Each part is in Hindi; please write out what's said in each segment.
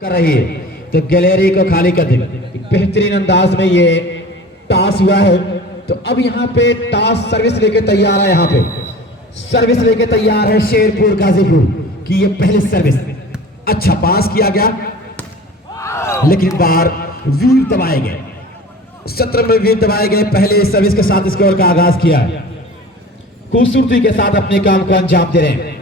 कर रही है तो गैलरी को खाली कर देगा। बेहतरीन अंदाज में ये टॉस हुआ है। तो अब यहाँ पे टॉस सर्विस लेके तैयार है। यहाँ पे सर्विस लेके तैयार है शेरपुर गाजीपुर की ये पहली सर्विस। अच्छा पास किया गया लेकिन बार वीर दबाए गए। सत्र में वीर दबाए गए। पहले सर्विस के साथ स्कोर का आगाज किया है। खूबसूरती के साथ अपने काम को अंजाम दे रहे हैं।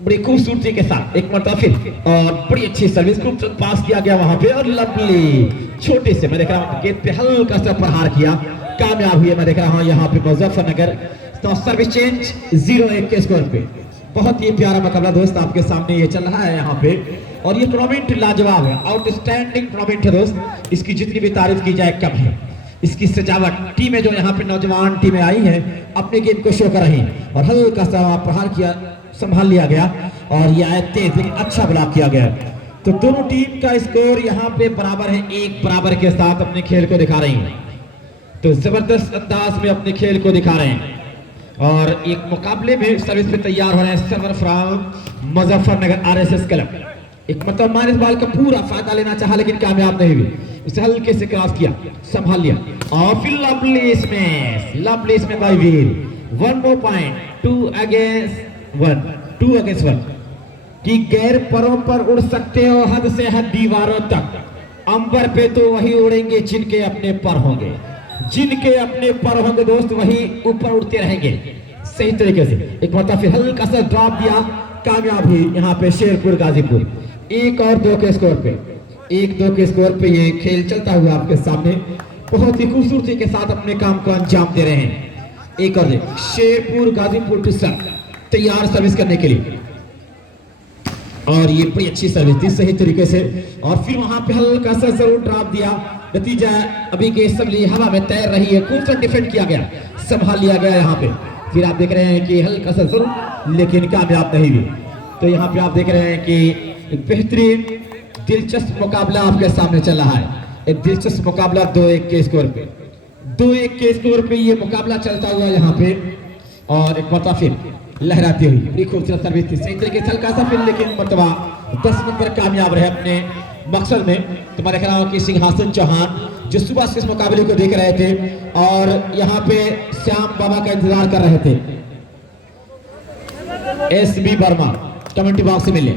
बड़ी खूबसूरती के साथ एक मरतबा फिर और बड़ी अच्छी सर्विस खूबसूरत पास किया गया वहां पे और लवली छोटे से मैं देख रहा हूं गेट पे हल्का सा प्रहार किया, कामयाब हुए। मैं देख रहा हूं यहाँ पे मुजफ्फरनगर तो सर्विस चेंज 0-1 के स्कोर पे। बहुत ही प्यारा मुकाबला दोस्त आपके सामने ये चल रहा है यहाँ पे और ये टूर्नामेंट लाजवाब है, आउटस्टैंडिंग टूर्नामेंट है दोस्त। इसकी जितनी भी तारीफ की जाए कम है। इसकी सजावट टीमें जो यहाँ पे नौजवान टीमें आई हैं अपने गेम को शो कर रही हैं और हल्का सा प्रहार किया, संभाल लिया गया और ये आए तेज लेकिन अच्छा ब्लॉक किया गया। तो दोनों टीम का स्कोर यहाँ पे बराबर है, एक बराबर के साथ अपने खेल को दिखा रही हैं। तो जबरदस्त अंदाज में अपने खेल को दिखा रहे हैं और एक मुकाबले में सर्विस पे तैयार हो रहे हैं server from Muzaffarnagar RSS club. एक मतलब माइनस बॉल का पूरा फायदा लेना चाहा लेकिन कामयाब नहीं हुई। उसे हल्के से क्रॉस किया, संभाल लिया और फिर लवली इसमें बाय वीर। 1 more point, 2 against 1 कि गैर परों पर उड़ सकते हो हद से हद दीवारों तक। अंबर पे तो वही उड़ेंगे जिनके अपने पर होंगे, जिनके अपने पर होंगे दोस्त वही ऊपर उड़ते रहेंगे सही तरीके से। एक मतलब फिर हल्का सा ड्रॉप दिया, कामयाब हुई यहाँ पे शेरपुर गाजीपुर। 1 और 2 के स्कोर पे, 1-2 के स्कोर पे ये खेल चलता हुआ आपके सामने बहुत ही खूबसूरती के साथ अपने काम को अंजाम दे रहे हैं। एक और शेरपुर गाजीपुर टिस्सा तैयार सर्विस करने के लिए और ये बड़ी अच्छी सर्विस थी सही तरीके से और फिर वहां पे हल्का सा जरूर ड्रॉप दिया। नतीजा अभी के सबली हवा में तैर रही है। खूबसूरत डिफेंड किया गया, संभाल लिया गया यहाँ पे। फिर आप देख रहे हैं कि हल्का सा जरूर लेकिन कामयाब नहीं हुई। तो यहाँ पे आप देख रहे हैं कि बेहतरीन दिलचस्प मुकाबला आपके सामने चल रहा है। एक दिलचस्प मुकाबला 2-1 के स्कोर पे, 2-1 के स्कोर पे ये मुकाबला चलता हुआ यहाँ पे और एक मरतबा फिर लहराती हुई बड़ी खूबसूरत सर्विस थी सही तरीके से हल्का सा फिर लेकिन मरतबा 10 नंबर कामयाब रहे अपने मकसद में। तो मैं देख रहा हूँ कि सिंहासन चौहान जो सुबह से इस मुकाबले को देख रहे थे और यहाँ पे श्याम बाबा का इंतजार कर रहे थे। एसबी वर्मा कमेंट्री बॉक्स से मिले।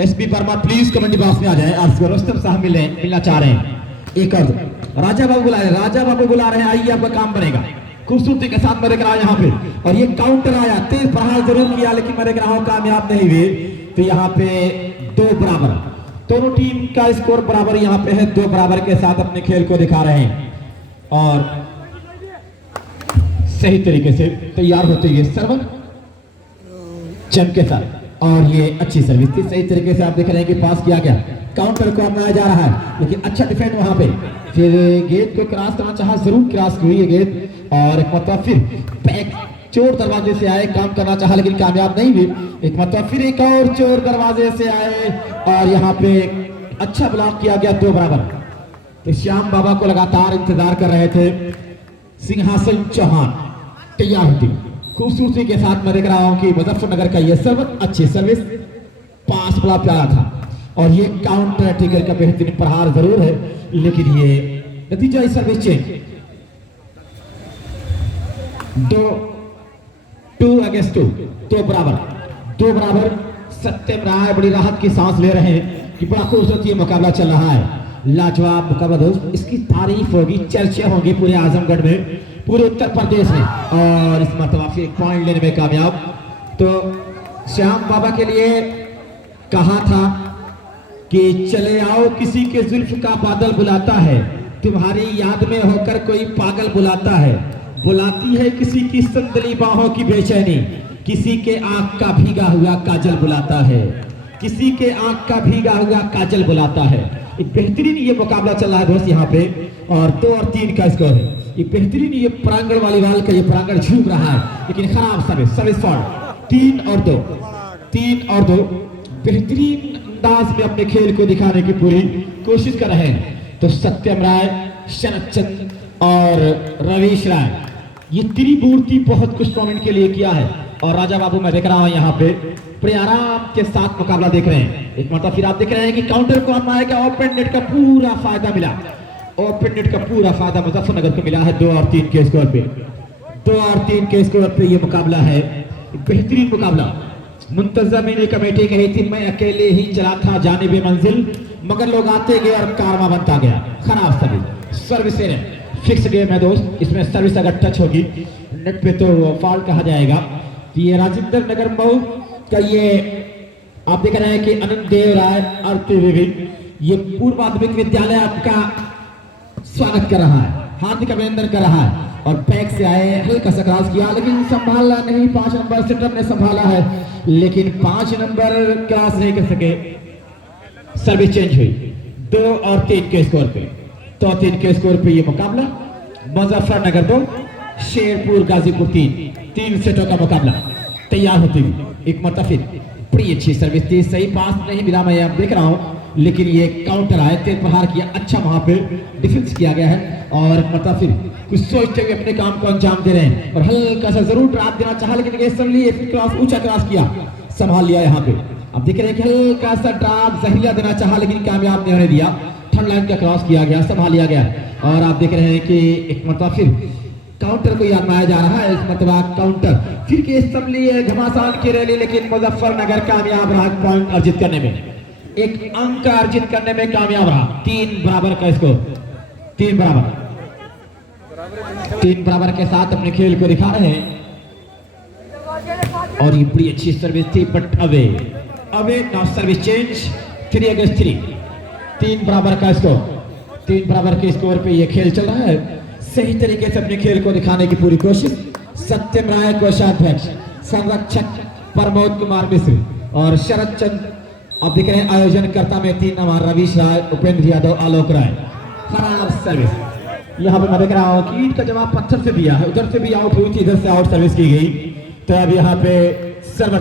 SB Verma please commentary box में आ जाए। आपसे रुस्तम साहब मिलना चाह रहे हैं। एक और राजा बाबू बुला रहे हैं, राजा बाबू बुला रहे हैं, आइए आपका काम बनेगा। खूबसूरती के साथ मैं देख रहा हूं यहाँ पे और ये काउंटर आया, तेज प्रहार जरूर किया लेकिन मैं देख रहा हूं कामयाब नहीं हुए। तो यहाँ पे 2 बराबर, दोनों टीम का स्कोर बराबर यहाँ पे है। 2 बराबर के साथ अपने खेल को दिखा रहे हैं और सही तरीके से तैयार होते हुए सर्वर चम के साथ और ये अच्छी सर्विस थी सही तरीके से। आप देख रहे हैं कि पास किया गया, काउंटर को अपनाया जा रहा है लेकिन अच्छा डिफेंड वहां पे। फिर गेट को क्रॉस करना चाहा, जरूर क्रॉस हुई है गेट और एक मतलब फिर बैक चोर दरवाजे से आए, काम करना चाहा लेकिन कामयाब नहीं हुई। एक मतलब फिर एक और चोर दरवाजे से आए और यहाँ पे अच्छा ब्लॉक किया गया। 2 बराबर। तो श्याम बाबा को लगातार इंतजार कर रहे थे सिंहासन चौहान तैयार होती खूबसूरती के साथ। मैं देख रहा हूँ कि मुजफ्फरनगर का ये सर्व अच्छी सर्विस, पास बड़ा प्यारा था और ये काउंटर ट्रिगर का बेहतरीन प्रहार जरूर है लेकिन ये नतीजा इस सर्विस चेंज 2 against 2 बराबर। सत्यम राय बड़ी राहत की सांस ले रहे हैं कि बड़ा खूबसूरत ये मुकाबला चल रहा है। लाजवाब मुकाबला दोस्त, इसकी तारीफ होगी, चर्चा होगी पूरे आजमगढ़ में, पूरे उत्तर प्रदेश में और इस मरतबा फिर एक पॉइंट लेने में कामयाब। तो श्याम बाबा के लिए कहा था कि चले आओ किसी के जुल्फ का बादल बुलाता है, तुम्हारी याद में होकर कोई पागल बुलाता है, बुलाती है किसी की संदली बाहों की बेचैनी, किसी के आंख का भीगा हुआ काजल बुलाता है, किसी के आंख का भीगा हुआ काजल बुलाता है। एक बेहतरीन ये मुकाबला चल रहा है दोस्त यहाँ पे और 2 और 3 का स्कोर है। ये बेहतरीन ये प्रांगण वाली वाल का ये प्रांगण झूम रहा है लेकिन खराब सर्विस फॉल्ट। 3 और 2 बेहतरीन अंदाज में अपने खेल को दिखाने की पूरी कोशिश कर रहे हैं। तो सत्यम राय, शरद चंद और रवीश राय ये त्रिमूर्ति बहुत कुछ टूर्नामेंट के लिए किया है और राजा बाबू मैं देख रहा हूँ यहाँ पे बड़े आराम के साथ मुकाबला देख रहे हैं। एक मतलब फिर आप देख रहे हैं कि काउंटर को आएगा, ओपन नेट का पूरा फायदा मिला, ओपन नेट का पूरा फायदा मुजफ्फरनगर को मिला है 2 और 3 के स्कोर पे। 2 और 3 के स्कोर पे ये मुकाबला है, बेहतरीन मुकाबला। मुंतज़मीन कमेटी कही थी मैं अकेले ही चला था जानिबे मंजिल, मगर लोग आते गए और कारवा बनता गया। खराब सर्विस फिक्स गेम है दोस्त, इसमें सर्विस अगर टच होगी नेट पे तो फाउल कहा जाएगा। तो ये राजेंद्र नगर मऊ का ये आप देख रहे हैं कि अनंत देव राय ये पूर्व माध्यमिक विद्यालय आपका स्वागत कर रहा है, हार्दिक अभिनंदन कर रहा है। और बैक से आए, हल्का सा क्रॉस किया लेकिन संभाला नहीं, 5 नंबर सेटअप ने संभाला है लेकिन 5 नंबर क्रॉस नहीं कर सके। सर्विस चेंज हुई 2 और 3 के स्कोर पे। तो 3 के स्कोर पे ये मुकाबला मुजफ्फरनगर 2 शेरपुर गाजीपुर 3 सेटों का मुकाबला तैयार होती हुई। एक मरतफा बड़ी अच्छी सर्विस थी, सही पास नहीं मिला मैं आप देख रहा हूं, लेकिन ये काउंटर आए, तेज प्रहार किया, अच्छा वहां पे डिफेंस किया गया है। और मतलब कुछ सोचते हुए अपने काम को अंजाम दे रहे हैं और हल्का सा जरूर ड्राप देना चाहा लेकिन लिए फिर क्रॉस ऊंचा क्रॉस किया, संभाल लिया। यहाँ पे आप देख रहे हैं कि हल्का सा ड्राप जहरीला देना चाहा लेकिन कामयाब नहीं होने दिया, थर्ड लाइन का क्रॉस किया गया, संभाल लिया गया। और आप देख रहे हैं कि एक मतलब फिर काउंटर को आजमाया जा रहा है, इस मतलब काउंटर फिर के लिए घमासान की रैली, लेकिन मुजफ्फरनगर कामयाब रहा पॉइंट अर्जित करने में, एक अंक अर्जित करने में कामयाब रहा। 3 बराबर का स्कोर, 3 बराबर के साथ अपने खेल को दिखा रहे हैं। और ये बड़ी अच्छी सर्विस थी but away now service change 3 against 3 बराबर का स्कोर, 3 बराबर के स्कोर पे ये खेल चल रहा है। सही तरीके से अपने खेल को दिखाने की पूरी कोशिश। सत्यम राय कोषाध्यक्ष, संरक्षक प्रमोद कुमार मिश्र और शरद चंद आप देख रहे हैं आयोजन करता में 3 नंबर रवीश राय, उपेंद्र यादव, आलोक राय। खराब सर्विस यहाँ पे मैं देख रहा हूँ कि ईट का जवाब पत्थर से दिया है, उधर से भी आउट हुई थी, इधर से आउट सर्विस की गई। तो अब यहाँ पे सर्वर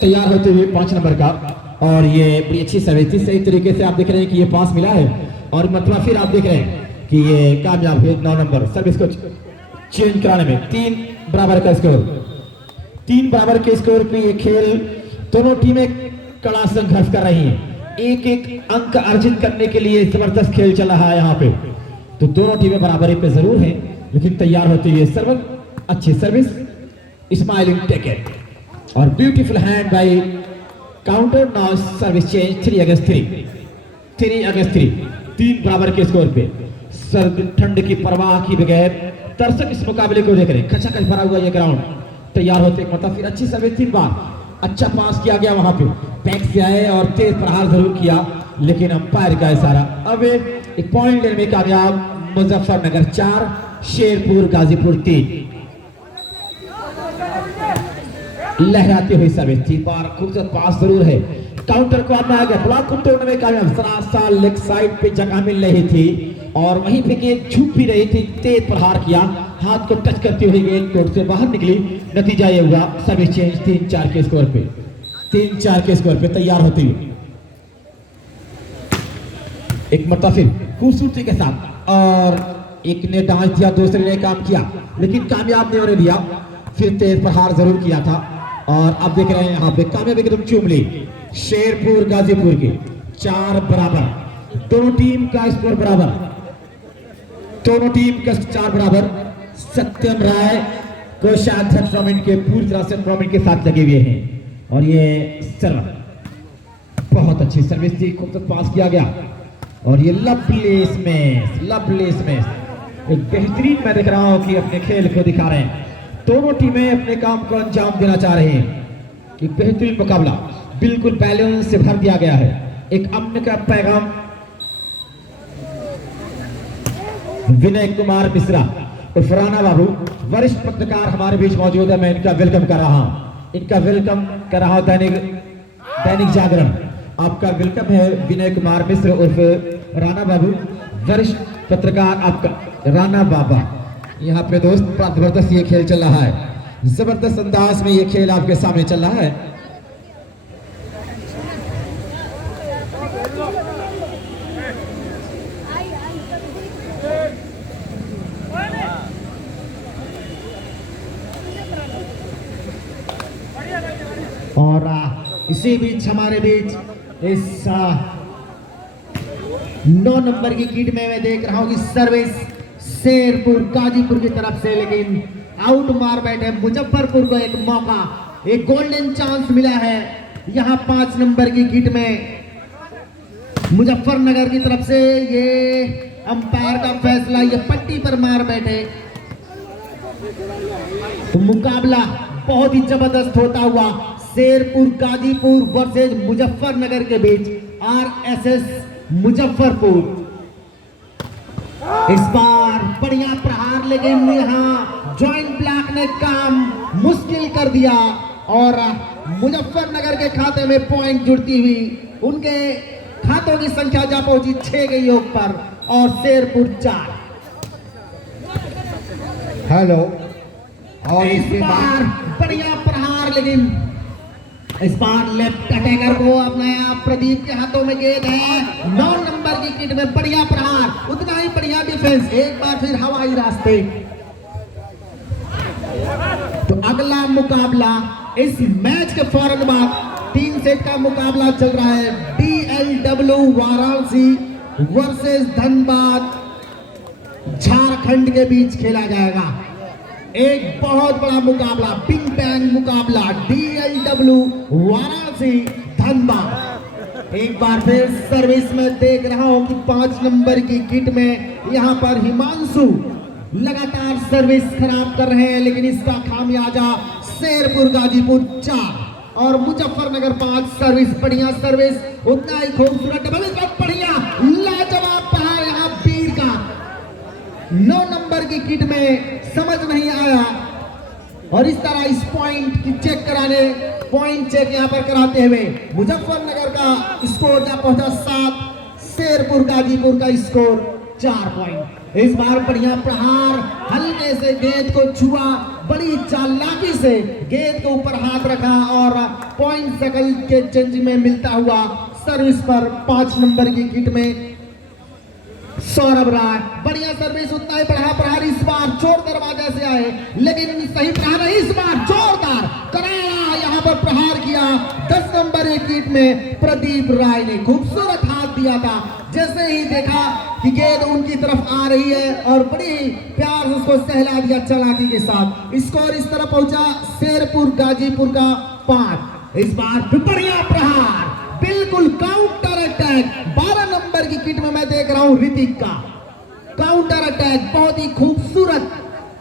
तैयार होते हुए 5 नंबर का, और ये बड़ी अच्छी सर्विस थी, सही तरीके से आप देख रहे हैं कि ये पास मिला है। और मतलब फिर आप देख रहे हैं कि ये कामयाब हुए 9 नंबर सर्विस को चेंज कराने में। 3 बराबर का स्कोर, 3 बराबर के स्कोर पे ये खेल दोनों टीमें कड़ा संघर्ष कर रही हैं, एक अंक अर्जित करने के लिए जबरदस्त खेल चल रहा है यहाँ पे। तो दोनों टीमें बराबरी पे जरूर हैं लेकिन तैयार होती है सर्वर, अच्छी सर्विस, स्माइलिंग टेकेट और beautiful hand by counter. Now service change 3 against 3 3 बराबर के स्कोर पे। सर्द ठंड की परवाह की बगैर दर्शक इस मुकाबले को देख रहे हैं, खचाखच भरा हुआ ये ग्राउंड। तैयार होते मतलब फिर अच्छी सर्विस 3 बार, अच्छा पास किया गया वहां पे, बैक से आए और तेज प्रहार जरूर किया लेकिन अंपायर का इशारा। अब एक पॉइंट लेने में कामयाब मुजफ्फरनगर 4 शेरपुर गाजीपुर 3। लहराती हुई सर्विस 3 बार, खूबसूरत पास जरूर है, काउंटर को आना गया, ब्लॉक को तोड़ने में कामयाब। सरासा लेग साइड पे जगह मिल रही थी और वहीं पे गेंद छूट भी रही थी, तेज प्रहार किया, हाथ को टच करती हुई गेंद कोर्ट से बाहर निकली। नतीजा ये हुआ सर्विस चेंज 3-4 के स्कोर पे, 3-4 के स्कोर पे तैयार होती हुई। एक मरतबा फिर खूबसूरती के साथ, और एक ने डांस दिया, दूसरे ने काम किया लेकिन कामयाब नहीं होने दिया, फिर तेज प्रहार जरूर किया था। और आप देख रहे हैं यहाँ पे कामयाब एकदम चूम ली शेरपुर गाजीपुर की। 4 बराबर, दोनों टीम का स्कोर बराबर, दोनों टीम का 4 बराबर। सत्यम राय कोषाध्यक्ष टूर्नामेंट के पूरी तरह से टूर्नामेंट के साथ लगे हुए हैं। और ये सर्वर बहुत अच्छी सर्विस थी, खूबसूरत पास किया गया और ये लवली स्मैश एक बेहतरीन मैं देख रहा हूं कि अपने खेल को दिखा रहे हैं, दोनों टीमें अपने काम को अंजाम देना चाह रहे हैं। एक बेहतरीन मुकाबला, बिल्कुल बैलेंस से भर दिया गया है, एक अमन का पैगाम। विनय कुमार मिश्रा उर्फ राणा बाबू वरिष्ठ पत्रकार हमारे बीच मौजूद है, मैं इनका वेलकम कर रहा हूं, दैनिक जागरण। आपका वेलकम है विनय कुमार मिश्र उर्फ राणा बाबू, वरिष्ठ पत्रकार आपका राणा बाबा। यहाँ पे दोस्त जबरदस्त ये खेल चल रहा है, जबरदस्त अंदाज में ये खेल आपके सामने चल रहा है। और इसी बीच हमारे बीच इस 9 नंबर की किट में मैं देख रहा हूं कि सर्विस शेरपुर गाजीपुर की तरफ से, लेकिन आउट मार बैठे मुजफ्फरपुर को एक मौका, एक गोल्डन चांस मिला है। यहां 5 नंबर की किट में मुजफ्फरनगर की तरफ से ये अंपायर का फैसला, ये पट्टी पर मार बैठे। तो मुकाबला बहुत ही जबरदस्त होता हुआ शेरपुर गाजीपुर वर्सेज मुजफ्फरनगर के बीच, आरएसएस मुजफ्फरपुर। इस बार बढ़िया प्रहार, लेकिन यहाँ जॉइंट ब्लॉक ने काम मुश्किल कर दिया और मुजफ्फरनगर के खाते में पॉइंट जुड़ती हुई उनके खातों की संख्या जा पहुंची 6 के योग पर और शेरपुर 4। हेलो, और इस बार बढ़िया प्रहार, लेकिन इस बार लेफ्ट अटैकर को अपना प्रदीप के हाथों में गेंद है। 9 नंबर की किट में बढ़िया प्रहार, उतना ही बढ़िया डिफेंस, एक बार फिर हवाई रास्ते। तो अगला मुकाबला इस मैच के फौरन बाद 3 सेट का मुकाबला चल रहा है। DLW वाराणसी वर्सेस धनबाद झारखंड के बीच खेला जाएगा। एक बहुत बड़ा मुकाबला, बिग बैंग मुकाबला, DLW वाराणसी धनबाद। एक बार फिर सर्विस में देख रहा हूं कि 5 नंबर की किट में यहां पर हिमांशु लगातार सर्विस खराब कर रहे हैं, लेकिन इसका खामियाजा शेरपुर गाजीपुर 4 और मुजफ्फरनगर 5। सर्विस बढ़िया, सर्विस उतना ही खूबसूरत, बढ़िया लाजवाब प्रहार यहाँ पीर का। 9 नंबर की किट में समझ नहीं आया और इस तरह इस पॉइंट की चेक कराने, पॉइंट चेक यहाँ पर कराते हुए मुजफ्फरनगर का स्कोर जा पहुंचा 7, शेरपुर गाजीपुर का स्कोर 4 पॉइंट। इस बार बढ़िया प्रहार, हल्के से गेंद को छुआ, बड़ी चालाकी से गेंद के ऊपर हाथ रखा और पॉइंट सकल के चेंज में मिलता हुआ सर्विस पर 5 नंबर की किट में सौरभ राय। बढ़िया सर्विस, उतना ही बढ़ा प्रहार, इस बार चोर दरवाजा से आए, लेकिन सही प्रहार इस बार जोरदार करारा यहाँ पर प्रहार किया। 10 नंबर की किट में प्रदीप राय ने खूबसूरत हाथ दिया था। जैसे ही देखा कि गेंद उनकी तरफ आ रही है और बड़ी प्यार से उसको सहला दिया चालाकी के साथ। स्कोर इस तरह पहुंचा शेरपुर गाजीपुर का 5। इस बार बढ़िया प्रहार, बिल्कुल काउंटर अटैक। 12 नंबर की किट में मैं देख रहा हूं ऋतिक का काउंटर अटैक, बहुत ही खूबसूरत।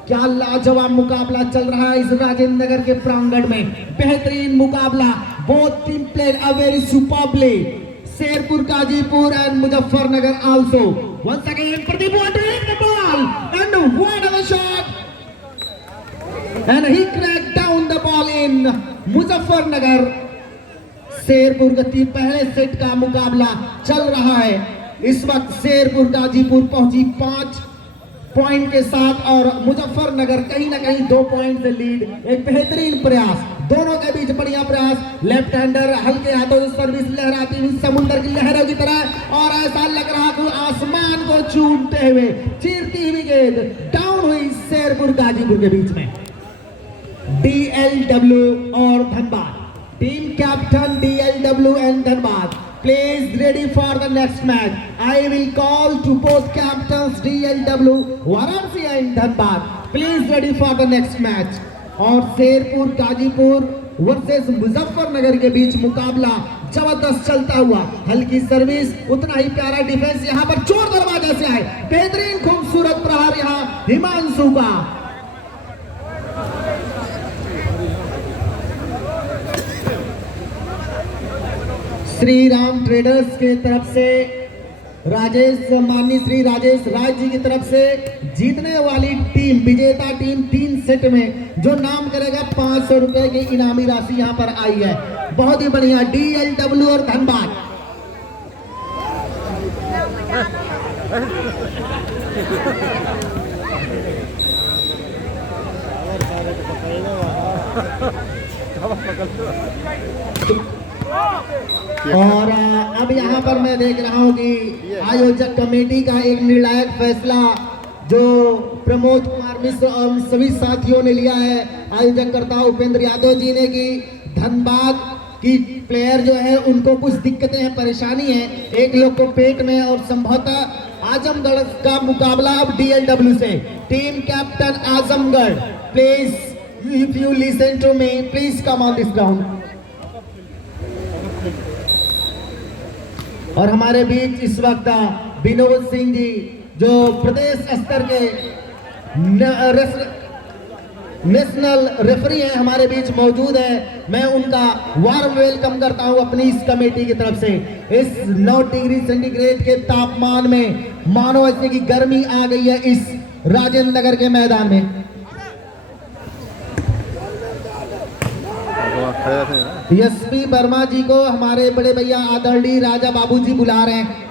क्या लाजवाब मुकाबला चल रहा है इस राजेंद्र नगर के प्रांगण में। बेहतरीन मुकाबला, both team played a very superbly. Sherpur Ghazipur and Muzaffarnagar also. Once again Pradeep want to hit the ball and what a shot and he cracked down the ball in Muzaffarnagar. Sherpur गति पहले सेट का मुकाबला चल रहा है। इस वक्त शेरपुर गाजीपुर पहुंची 5 पॉइंट के साथ और मुजफ्फरनगर कहीं ना कहीं 2 पॉइंट से लीड। एक बेहतरीन प्रयास, दोनों के बीच बढ़िया प्रयास। लेफ्ट हैंडर हल्के हाथों से सर्विस लहराती हुई समुद्र की लहरों की तरह, और ऐसा लग रहा कि आसमान को चूमते हुए चीरती हुई गेंद डाउन हुई शेरपुर गाजीपुर के बीच में। DLW और Dhanbad, team captain DLW and Dhanbad, please ready for the next match. I will call to both captains DLW Varanasi and Dhanbad, please ready for the next match. और शेरपुर गाजीपुर वर्सेस मुजफ्फरनगर के बीच मुकाबला जबरदस्त चलता हुआ। हल्की सर्विस, उतना ही प्यारा डिफेंस, यहाँ पर चोर दरवाजा से आए, बेहतरीन खूबसूरत प्रहार यहाँ हिमांशु का। श्री राम ट्रेडर्स के तरफ से माननीय श्री राजेश राज जी की तरफ से जीतने वाली टीम, विजेता टीम 3 सेट में जो नाम करेगा 500 रुपए की इनामी राशि यहाँ पर आई है। बहुत ही बढ़िया। DLW और धनबाद, और अब यहाँ पर मैं देख रहा हूँ कि आयोजक कमेटी का एक निर्णायक फैसला जो प्रमोद कुमार मिश्र और सभी साथियों ने लिया है, आयोजक कर्ता उपेंद्र यादव जी ने, कि धनबाद की प्लेयर जो है उनको कुछ दिक्कतें हैं, परेशानी है, एक लोग को पेट में, और संभवतः आजमगढ़ का मुकाबला अब DLW से। Team captain Azamgarh, please if you listen to me, please come on this ground. और हमारे बीच इस वक्त विनोद सिंह जी जो प्रदेश स्तर के नेशनल रेफरी हैं, हमारे बीच मौजूद है। मैं उनका वार्म वेलकम करता हूं अपनी इस कमेटी की तरफ से। इस 9 डिग्री सेंटीग्रेड के तापमान में मानो ऐसे की गर्मी आ गई है इस राजेंद्र नगर के मैदान में। एसपी वर्मा जी को हमारे बड़े भैया आदरणीय राजा बाबूजी बुला रहे हैं।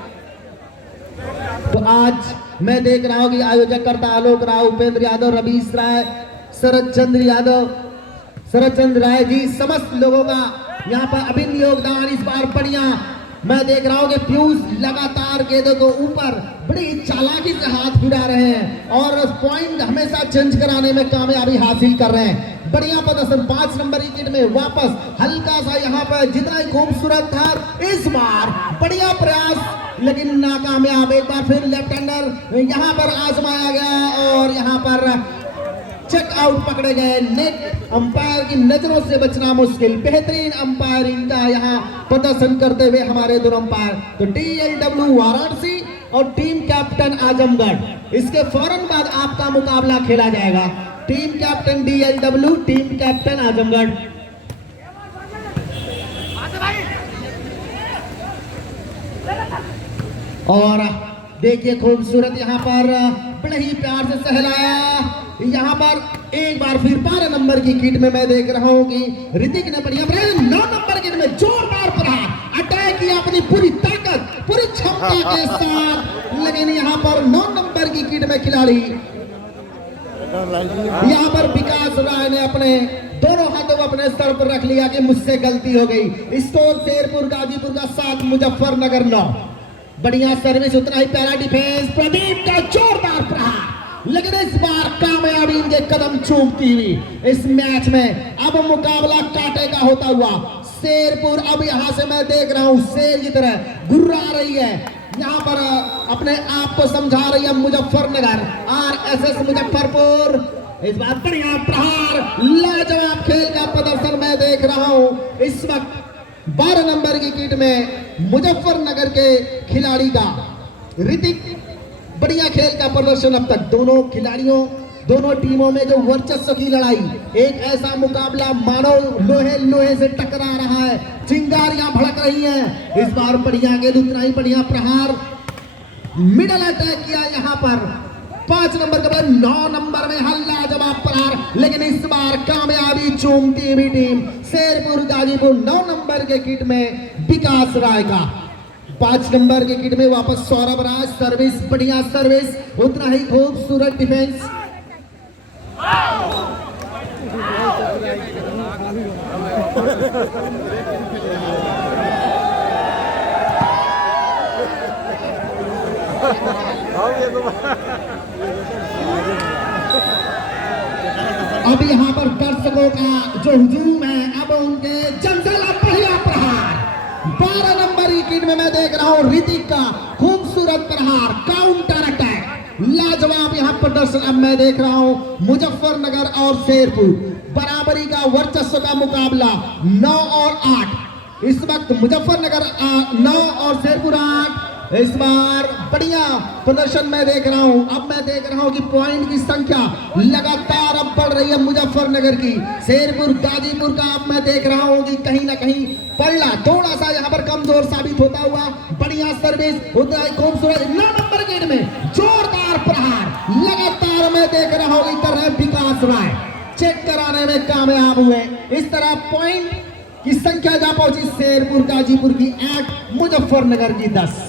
तो आज मैं देख रहा हूं कि आयोजक करता आलोक राव, उपेंद्र यादव, रवीश राय, शरद चंद्र राय जी, समस्त लोगों का यहाँ पर अभिन्न योगदान इस बार बढ़िया। मैं देख रहा हूँ कि पीयूष लगातार गेंदों को ऊपर बड़ी चालाकी से हाथ फिरा रहे हैं और पॉइंट हमेशा चेंज कराने में कामयाबी हासिल कर रहे हैं। बढ़िया प्रदर्शन 5 नंबर विकेट में वापस, हल्का सा यहाँ पर जितना ही खूबसूरत था, इस बार बढ़िया प्रयास लेकिन नाकामयाब। एक बार फिर लेफ्ट हैंडर यहाँ पर आजमाया गया और यहाँ पर चेक आउट पकड़े गए। नेट अंपायर की नजरों से बचना मुश्किल। बेहतरीन अंपायरिंग का यहाँ प्रदर्शन करते हुए हमारे दोनों अंपायर। तो DLW वाराणसी और टीम कैप्टन आजमगढ़, इसके फौरन बाद आपका मुकाबला खेला जाएगा। Team captain DLW, team captain Azamgarh. और देखिए खूबसूरत यहाँ पर बड़े ही प्यार से सहलाया। यहाँ पर एक बार फिर 12 नंबर की किट में मैं देख रहा हूँ कि ऋतिक ने बढ़िया 9 नंबर किट में जोरदार प्रहार अटैक किया अपनी पूरी ताकत, पूरी क्षमता के साथ। लेकिन यहाँ पर 9 नंबर की किट में खिलाड़ी यहाँ पर विकास राय ने अपने दोनों हाथों को अपने सर पर रख लिया कि मुझसे गलती हो गई। स्कोर शेरपुर गाजीपुर का 7, मुजफ्फरनगर 9। बढ़िया सर्विस, उतना ही प्यारा डिफेंस, प्रदीप का जोरदार प्रहार, लेकिन इस बार कामयाबी इनके कदम चूमती हुई। इस मैच में अब मुकाबला कांटे का होता हुआ। शेरपुर अब यहां से मैं देख रहा हूं शेर की तरह गुर्रा रही है, यहाँ पर अपने आप को समझा रही है मुजफ्फरनगर। RSS मुजफ्फरपुर इस बार बढ़िया प्रहार, लाजवाब खेल का प्रदर्शन मैं देख रहा हूं। इस वक्त 12 नंबर की किट में मुजफ्फरनगर के खिलाड़ी का ऋतिक, बढ़िया खेल का प्रदर्शन। अब तक दोनों खिलाड़ियों, दोनों टीमों में जो वर्चस्व की लड़ाई, एक ऐसा मुकाबला मानो लोहे लोहे से टकरा रहा है, चिंगारियां भड़क रही हैं। इस बार बढ़िया गेंद, उतना ही बढ़िया प्रहार, मिडल अटैक किया यहाँ पर 5 नंबर का 9 नंबर में हल्ला जवाब प्रहार, लेकिन इस बार कामयाबी चूमती हुई टीम शेरपुर गाजीपुर। 9 नंबर के किट में विकास राय का, 5 नंबर के किट में वापस सौरभ राज। सर्विस, बढ़िया सर्विस, उतना ही खूबसूरत डिफेंस। अब यहाँ पर दर्शकों का जो हुजूम है, अब उनके जंगल बढ़िया प्रहार। 12 नंबर विकेट में मैं देख रहा हूँ ऋतिक का खूबसूरत प्रहार, काउंटर अटैक, लाजवाब यहाँ प्रदर्शन। अब मैं देख रहा हूँ मुजफ्फरनगर और शेरपुर बराबरी का वर्चस्व का मुकाबला 9 और 8। इस वक्त मुजफ्फरनगर 9 और शेरपुर 8। इस बार बढ़िया प्रदर्शन मैं देख रहा हूं। अब मैं देख रहा हूं कि पॉइंट की संख्या लगातार अब बढ़ रही है मुजफ्फरनगर की। शेरपुर गाजीपुर का अब मैं देख रहा हूं कि कहीं ना कहीं पल्ला थोड़ा सा यहां पर कमजोर साबित होता हुआ। बढ़िया सर्विस, उतना ही खूबसूरत 9 नंबर गेट में जोरदार प्रहार लगातार मैं देख रहा हूं। कर रहे विकास राय, चेक कराने में कामयाब हुए। इस तरह पॉइंट की संख्या जा पहुंची शेरपुर गाजीपुर की 8, मुजफ्फरनगर की 10।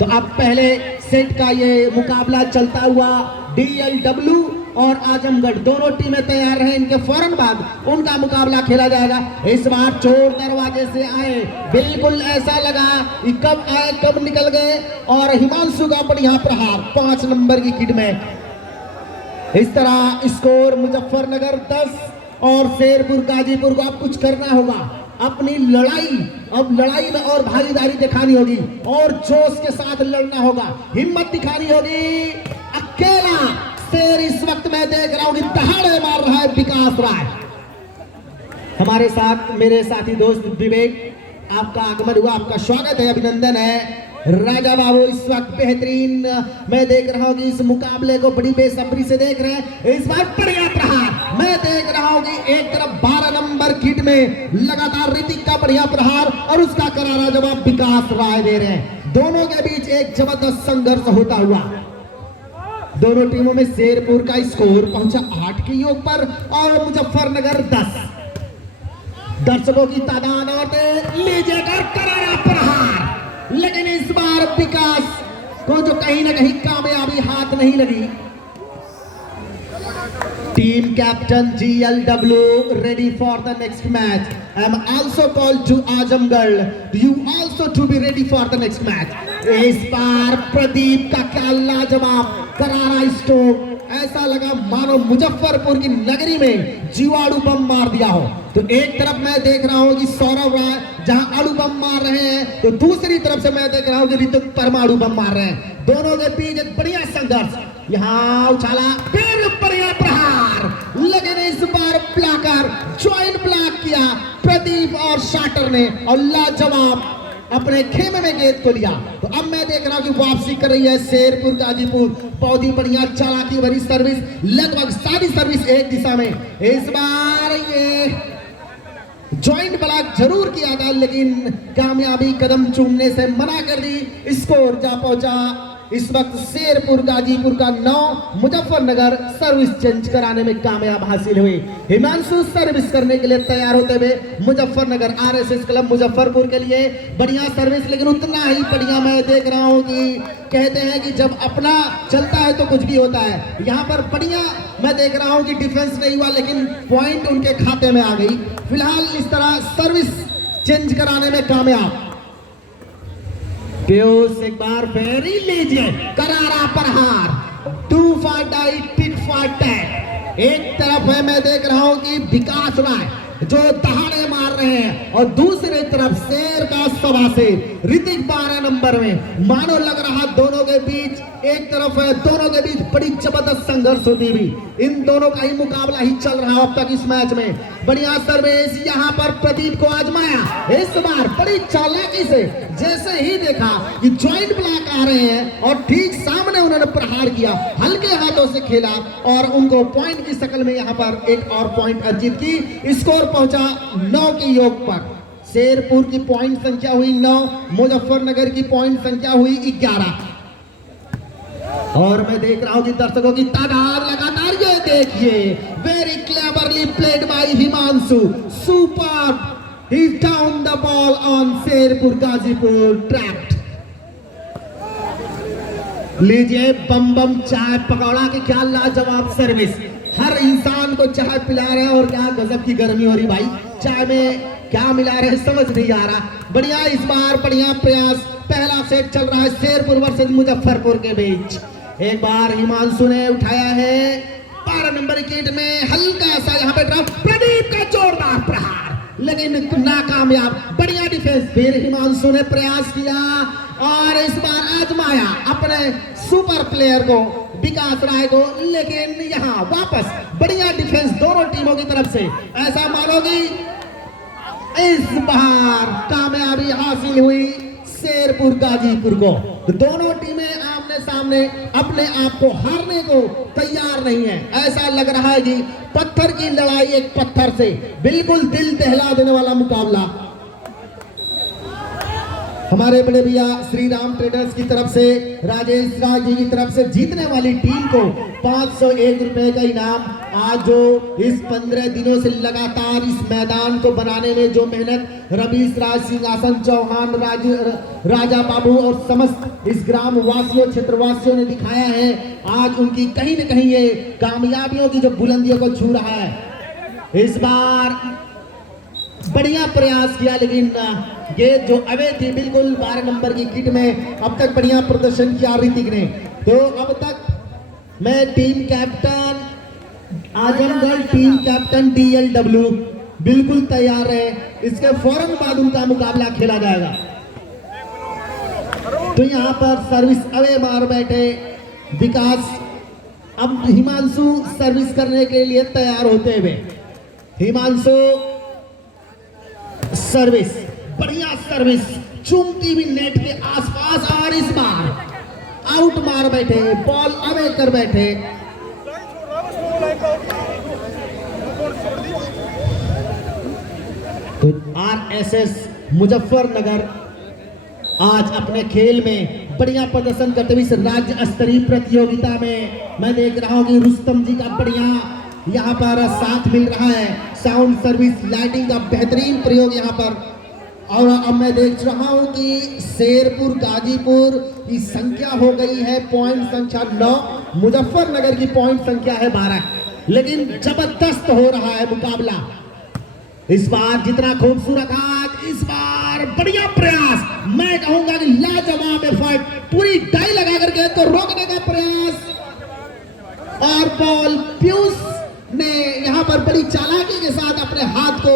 तो अब पहले सेट का ये मुकाबला चलता हुआ DLW और आजमगढ़ दोनों टीमें तैयार हैं। इनके फौरन बाद उनका मुकाबला खेला जाएगा। इस बार चोर दरवाजे से आए, बिल्कुल ऐसा लगा कि कब आए कब निकल गए। और हिमांशु का बढ़िया प्रहार 5 नंबर की किट में। इस तरह स्कोर मुजफ्फरनगर 10, और शेरपुर गाजीपुर को अब कुछ करना होगा। अपनी लड़ाई, अब लड़ाई में और भागीदारी दिखानी होगी और जोश के साथ लड़ना होगा, हिम्मत दिखानी होगी। अकेला शेर इस वक्त मैं देख रहा हूं कि दहाड़े मार रहा है विकास राय। हमारे साथ मेरे साथी दोस्त विवेक, आपका आगमन हुआ, आपका स्वागत है, अभिनंदन है। राजा बाबू इस वक्त बेहतरीन मैं देख रहा हूं कि इस मुकाबले को बड़ी बेसब्री से देख रहे हैं। इस बार बढ़िया प्रहार मैं देख रहा हूं कि एक तरफ 12 नंबर किट में लगातार ऋतिक का बढ़िया प्रहार और उसका करारा जवाब विकास राय दे रहे हैं। दोनों के बीच एक जबरदस्त संघर्ष होता हुआ, दोनों टीमों में शेरपुर का स्कोर पहुंचा 8 के योग पर और मुजफ्फरनगर 10। दर्शकों की तादाद और लीजिए कर करारा प्रहार, लेकिन इस बार विकास को जो कहीं ना कहीं कामयाबी हाथ नहीं लगी। Team captain GLW ready for the next match. I am also called to Azamgarh. You also to be ready for the next match. इस बार प्रदीप का क्या लाजवाब करारा स्ट्रोक, ऐसा लगा मानो मुजफ्फरपुर की नगरी में जीवाणु बम मार दिया हो। तो एक तरफ मैं देख रहा हूं कि सौरभ राय जहां अणु बम मार रहे हैं, तो दूसरी तरफ से मैं देख रहा हूं कि ऋतिक परमाणु बम मार रहे हैं। दोनों के बीच एक बढ़िया संघर्ष, यहाँ उछाला फिर बढ़िया प्रहार, लेकिन इस बार ब्लॉकर ज्वाइंट ब्लॉक किया प्रदीप और शाटर ने और लाजवाब अपने खेमे में गेंद को लिया। तो अब मैं देख रहा हूं कि वापसी कर रही है शेरपुर गाजीपुर, बहुत ही बढ़िया चालाकी भरी सर्विस, लगभग सारी सर्विस एक दिशा में। इस बार ये जॉइंट ब्लॉक जरूर किया था, लेकिन कामयाबी कदम चूमने से मना कर दी। स्कोर जा पहुंचा इस वक्त शेरपुर गाजीपुर का 9, मुजफ्फरनगर सर्विस चेंज कराने में कामयाब हासिल हुई। हिमांशु सर्विस करने के लिए तैयार होते हुए मुजफ्फरनगर RSS क्लब मुजफ्फरपुर के लिए बढ़िया सर्विस, लेकिन उतना ही बढ़िया मैं देख रहा हूं कि कहते हैं कि जब अपना चलता है तो कुछ भी होता है। यहाँ पर बढ़िया मैं देख रहा हूं कि डिफेंस नहीं हुआ, लेकिन पॉइंट उनके खाते में आ गई। फिलहाल इस तरह सर्विस चेंज कराने में कामयाब। पीयूष एक बार फिर लीजिए करारा प्रहार, 2 for die, tit for tat। एक तरफ है मैं देख रहा हूं कि विकास राय जो दहाड़े मार रहे हैं और दूसरी तरफ शेर का सवा से ऋतिक 12 नंबर में। मानो लग रहा दोनों के बीच एक तरफ है, दोनों के बीच बड़ी जबरदस्त संघर्ष होती हुई इन दोनों का ही मुकाबला ही चल रहा है अब तक इस मैच में। बढ़िया सर्विस यहाँ पर प्रदीप को आजमाया, इस बार बड़ी चालाकी से जैसे ही देखा कि जॉइंट ब्लॉक आ रहे हैं और ठीक सामने उन्होंने प्रहार किया, हल्के हाथों से खेला और उनको पॉइंट की शक्ल में यहाँ पर एक और पॉइंट अर्जित की। स्कोर पहुंचा 9 के योग पर। शेरपुर की पॉइंट संख्या हुई 9, मुजफ्फरनगर की पॉइंट संख्या हुई 11। और मैं देख रहा हूं कि दर्शकों की तादाद लगातार, ये देखिए very cleverly played by Himanshu, super, he is down the ball on Sherpur Ghazipur tract. लीजिए बम बम चाय पकौड़ा की क्या लाजवाब सर्विस, हर इंसान को चाय पिला रहे हैं और क्या गजब की गर्मी हो रही भाई, चाय में क्या मिला रहे समझ नहीं आ रहा। बढ़िया इस बार बढ़िया प्रयास, पहला सेट चल रहा है शेरपुर वर्सेस मुजफ्फरपुर के बीच। एक बार हिमांशु ने उठाया है 12 नंबर किट में, हल्का सा यहाँ पे ड्रॉप, प्रदीप का जोरदार प्रहार लेकिन नाकामयाब। बढ़िया डिफेंस, फिर हिमांशु ने प्रयास किया और इस बार आजमाया अपने सुपर प्लेयर को विकास राय को, लेकिन यहाँ वापस बढ़िया डिफेंस दोनों टीमों की तरफ से। ऐसा मानोगी इस बार कामयाबी हासिल हुई शेरपुर गाजीपुर को। तो दोनों टीमें आमने सामने अपने आप को हारने को तैयार नहीं है। ऐसा लग रहा है कि पत्थर की लड़ाई एक पत्थर से, बिल्कुल दिल दहला देने वाला मुकाबला। हमारे बड़े भैया श्री राम ट्रेडर्स की तरफ से, राजेश राज जी की तरफ से जीतने वाली टीम को 501 रुपए का इनाम। आज जो इस 15 दिनों से लगातार इस मैदान को बनाने में जो मेहनत रवीश राज सिंहासन चौहान, राजा बाबू और समस्त इस ग्राम वासियों क्षेत्रवासियों ने दिखाया है, आज उनकी कहीं न कहीं ये कामयाबियों की जो बुलंदियों को छू रहा है। इस बार बढ़िया प्रयास किया, लेकिन गेंद जो अवे थी बिल्कुल 12 नंबर की किट में। अब तक बढ़िया प्रदर्शन किया ऋतिक ने। तो अब तक मैं team captain Azamgarh team captain DLW बिल्कुल तैयार है। इसके फौरन बाद उनका मुकाबला खेला जाएगा। तो यहाँ पर सर्विस अवे मार बैठे विकास। अब हिमांशु सर्विस करने के लिए तैयार होते हुए, हिमांशु सर्विस, बढ़िया सर्विस, चूमती हुई नेट के आसपास, और इस बार आउट मार बैठे, बॉल अवे कर बैठे। तो RSS मुजफ्फरनगर आज अपने खेल में बढ़िया प्रदर्शन करते हुए इस राज्य स्तरीय प्रतियोगिता में मैं देख रहा हूं कि रुस्तम जी का बढ़िया यहां पर साथ मिल रहा है। साउंड सर्विस, लाइटिंग का बेहतरीन प्रयोग यहां पर। और अब मैं देख रहा हूं कि शेरपुर गाजीपुर की संख्या हो गई है पॉइंट संख्या 9, मुजफ्फरनगर की पॉइंट संख्या है 12। लेकिन जबरदस्त हो रहा है मुकाबला इस बार। जितना खूबसूरत हाथ, इस बार बढ़िया प्रयास, मैं कहूंगा कि लाजवाब एफर्ट, पूरी डाई लगा करके तो रोकने का प्रयास। और बॉल पीयूष ने यहां पर बड़ी चालाकी के साथ अपने हाथ को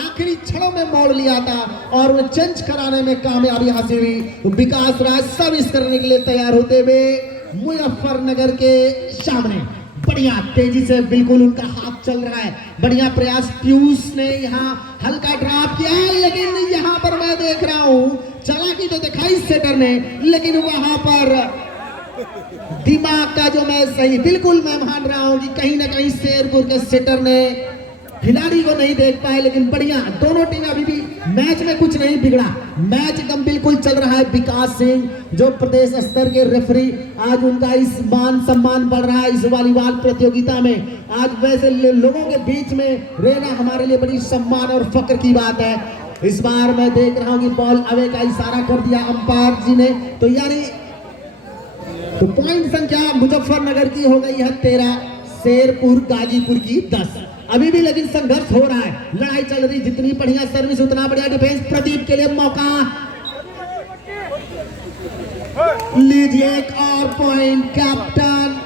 आखिरी क्षणों में मोड़ लिया था और उन्हें चेंज कराने में कामयाबी हासिल हुई। विकास राज सर्विस करने के लिए तैयार होते हुए मुजफ्फरनगर के सामने बढ़िया तेजी से बिल्कुल उनका हाथ चल रहा है। बढ़िया प्रयास, पीयूष ने यहाँ हल्का ड्रॉप किया, लेकिन यहाँ पर मैं देख रहा हूँ चालाकी तो दिखाई सेटर ने, लेकिन वहां पर दिमाग का जो मैं सही बिल्कुल मैं मान रहा हूँ कि कहीं ना कहीं शेरपुर के सेटर ने खिलाड़ी को नहीं देख पाए। लेकिन बढ़िया, दोनों टीम अभी भी मैच में कुछ नहीं बिगड़ा, मैच एकदम बिल्कुल चल रहा है। विकास सिंह जो प्रदेश स्तर के रेफरी, आज उनका इस मान सम्मान बढ़ रहा है इस वॉलीबॉल प्रतियोगिता में। आज वैसे लोगों के बीच में रहना हमारे लिए बड़ी सम्मान और फक्र की बात है। इस बार मैं देख रहा हूँ कि बॉल अवे का इशारा कर दिया अंपायर जी ने, तो यानी तो पॉइंट संख्या मुजफ्फरनगर की हो गई है 13, शेरपुर गाजीपुर की 10। अभी भी लेकिन संघर्ष हो रहा है, लड़ाई चल रही। जितनी बढ़िया सर्विस उतना बढ़िया डिफेंस। प्रदीप के लिए मौका, लीजिए एक और point captain.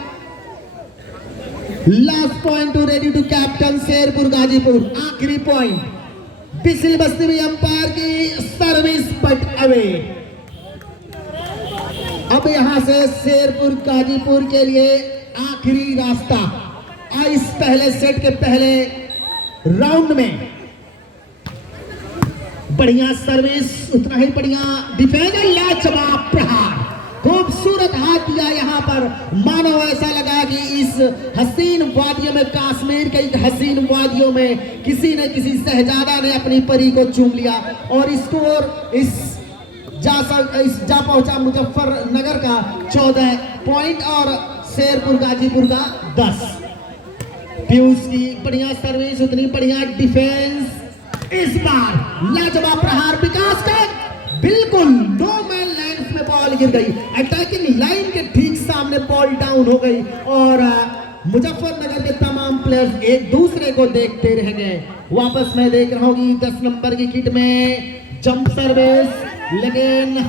Last point to ready to captain Sherpur Ghazipur. आखिरी पॉइंट बिसिल बस्ती हुई अंपायर की सर्विस बट अवे। अब यहां से शेरपुर गाजीपुर के लिए आखिरी रास्ता। इस पहले सेट के पहले राउंड में बढ़िया सर्विस, उतना ही बढ़िया डिफेंस, लाजवाब प्रहार, खूबसूरत हाथ दिया यहां पर। मानो ऐसा लगा कि इस हसीन वादियों में, कश्मीर के हसीन वादियों में किसी न किसी शहजादा ने अपनी परी को चूम लिया। और स्कोर जा पहुंचा मुजफ्फरनगर का 14 पॉइंट और शेरपुर गाजीपुर का 10। पीयूष की बढ़िया सर्विस, उतनी बढ़िया डिफेंस। इस बार लाजवाब प्रहार विकास का, बिल्कुल नो मैन लैंड में बॉल गिर गई। अटैकिंग लाइन के ठीक सामने बॉल डाउन हो गई और मुजफ्फरनगर के तमाम प्लेयर्स एक दूसरे को देखते रह गए। वापस मैं देख रहा हूँ कि 10 नंबर की किट में जंप सर्विस, लेकिन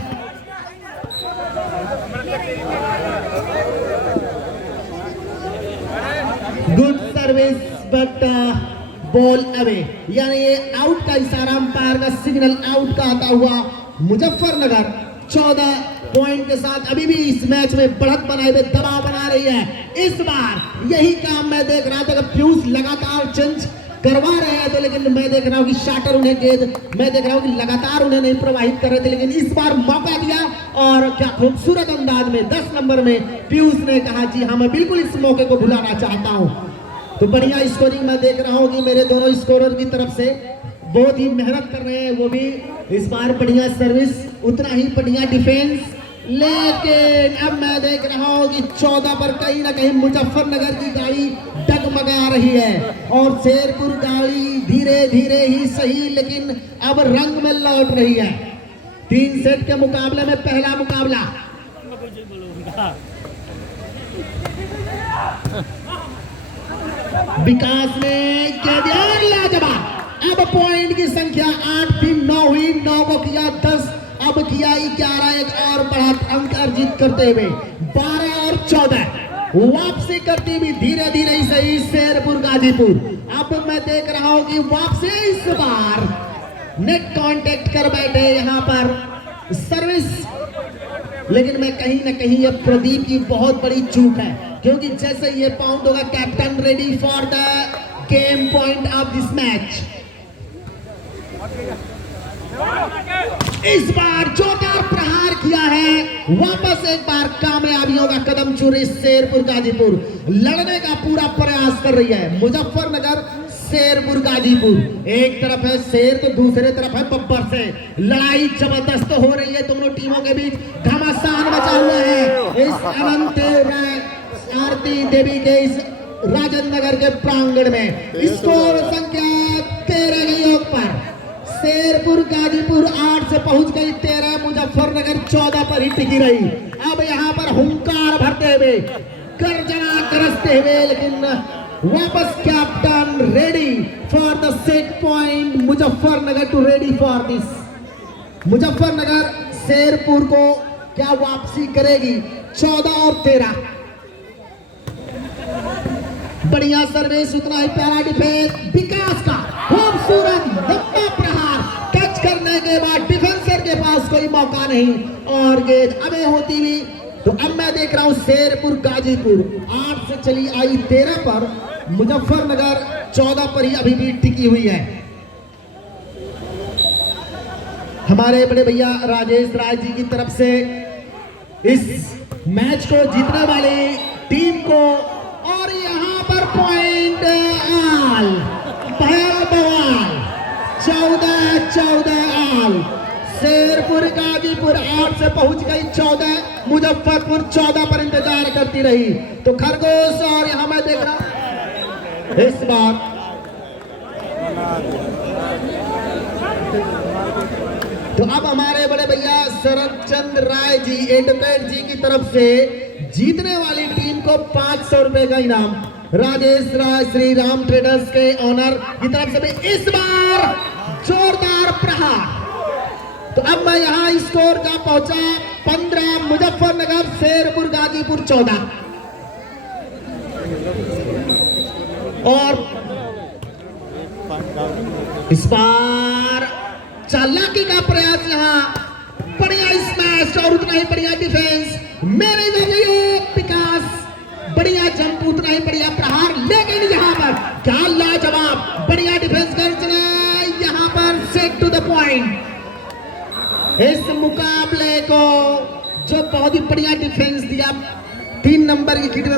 good service but ball away, यानी ये आउट का इशारा, अंपायर का सिग्नल आउट का आता हुआ। मुजफ्फरनगर 14 पॉइंट के साथ अभी भी इस मैच में बढ़त बनाए हुए दबाव बना रही है। इस बार यही काम मैं देख रहा था कि पीयूष लगातार चेंज करवा रहे हैं, तो लेकिन मैं देख रहा हूँ कि शाटर उन्हें गेंद, मैं देख रहा हूँ कि लगातार उन्हें नहीं प्रवाहित कर रहे थे, लेकिन इस बार मौका दिया और क्या खूबसूरत अंदाज में 10 नंबर में पीयूष ने कहा जी हाँ, मैं बिल्कुल इस मौके को भुलाना चाहता हूँ। तो बढ़िया स्कोरिंग मैं देख रहा हूँ कि मेरे दोनों स्कोरर की तरफ से बहुत ही मेहनत कर रहे हैं। वो भी इस बार बढ़िया सर्विस, उतना ही बढ़िया डिफेंस। लेकिन अब मैं देख रहा हूँ कि 14 पर कहीं ना कहीं मुजफ्फरनगर की गाड़ी डगमगा रही है और शेरपुर गाड़ी धीरे धीरे ही सही लेकिन अब रंग में लौट रही है। 3 सेट के मुकाबले में पहला मुकाबला विकास ने क्या दिया, लाजवाब। अब पॉइंट की संख्या 8 थी, 9 हुई, 9 को किया 10, अब किया 11, एक और बढ़ा अंक अर्जित करते हुए 12 और 14। वापसी करती हुई धीरे धीरे ही सही शेरपुर गाजीपुर। अब मैं देख रहा हूं कि वापसी इस बार नेट कांटेक्ट कर बैठे यहां पर सर्विस, लेकिन मैं कहीं ना कहीं ये प्रदीप की बहुत बड़ी चूक है, क्योंकि जैसे ये पाउंड होगा captain ready for the game point of this match. इस बार जोरदार प्रहार किया है, वापस एक बार कामयाबियों का कदम चूरे शेरपुर गाजीपुर। लड़ने का पूरा प्रयास कर रही है मुजफ्फरनगर शेरपुर गाजीपुर। एक तरफ है शेर तो दूसरे तरफ है बब्बर से लड़ाई जबरदस्त हो रही है, दोनों टीमों के बीच घमासान मचा हुआ है इस अनंत आरती देवी के इस राजेंद्र नगर के प्रांगण में। स्कोर संख्या 13 के योग पर शेरपुर गाजीपुर 8 से पहुंच गई 13, मुजफ्फरनगर 14 पर ही टिकी रही। अब यहां पर हुंकार भरते हुए गर्जना गरजते हुए, लेकिन वापस captain ready for the set point Muzaffarnagar to ready for this. Muzaffarnagar Sherpur को क्या वापसी करेगी? 14 और 13। बढ़िया सर्विस, उतना ही प्यारा डिफेंस विकास का खूबसूरत लंबा प्रहार, टच करने के बाद डिफेंसर के पास कोई मौका नहीं और गेंद अबे होती हुई। तो अब मैं देख रहा हूं शेरपुर गाजीपुर 8 से चली आई 13 पर, मुजफ्फरनगर 14 पर ही अभी भी टिकी हुई है। हमारे बड़े भैया राजेश राय जी की तरफ से इस मैच को जीतने वाली टीम को, और यहां पर पॉइंट आल बवाल 14 आल। शेरपुर गाजीपुर 8 से पहुंच गई 14, मुजफ्फरपुर 14 पर इंतजार करती रही। तो खरगोश, और यहां मैं देख रहा हूं इस बार तो अब हमारे बड़े भैया शरद चंद्र राय जी एडवोकेट जी की तरफ से जीतने वाली टीम को 500 रुपए का इनाम, राजेश राय श्री राम ट्रेडर्स के ऑनर की तरफ से भी इस बार जोरदार प्रहार। तो अब मैं यहां स्कोर का पहुंचा 15, मुजफ्फरनगर शेरपुर गाजीपुर 14। और इस बार चालाकी का प्रयास, यहां बढ़िया स्मैश और उतना ही बढ़िया डिफेंस, मेरे नजरिए विकास बढ़िया जंप, उतना ही बढ़िया प्रहार, लेकिन यहां पर क्या लाजवाब बढ़िया डिफेंस करने, यहां पर सेट टू द पॉइंट। इस मुकाबले को जो बहुत ही बढ़िया डिफेंस दिया 3 नंबर की किट में